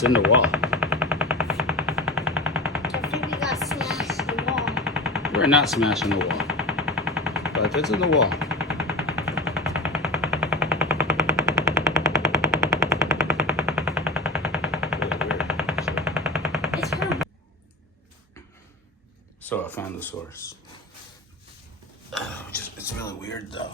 It's in the wall. I think we got smashed the wall. We're not smashing the wall. But it's in the wall. It's her. So I found the source. It's really weird though.